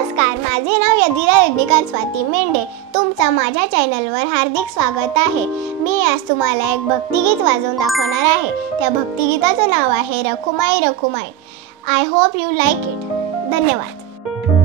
नमस्कार, माझे नाव यदिरा रजनीकांत स्वाती मेंढे. तुमचा माझ्या चॅनलवर हार्दिक स्वागत आहे. मी आज तुम्हाला एक भक्तिगीत वाजवून दाखवणार आहे. त्या भक्तिगीताचं नाव आहे Rakhumai Rakhumai. I hope you like it. धन्यवाद.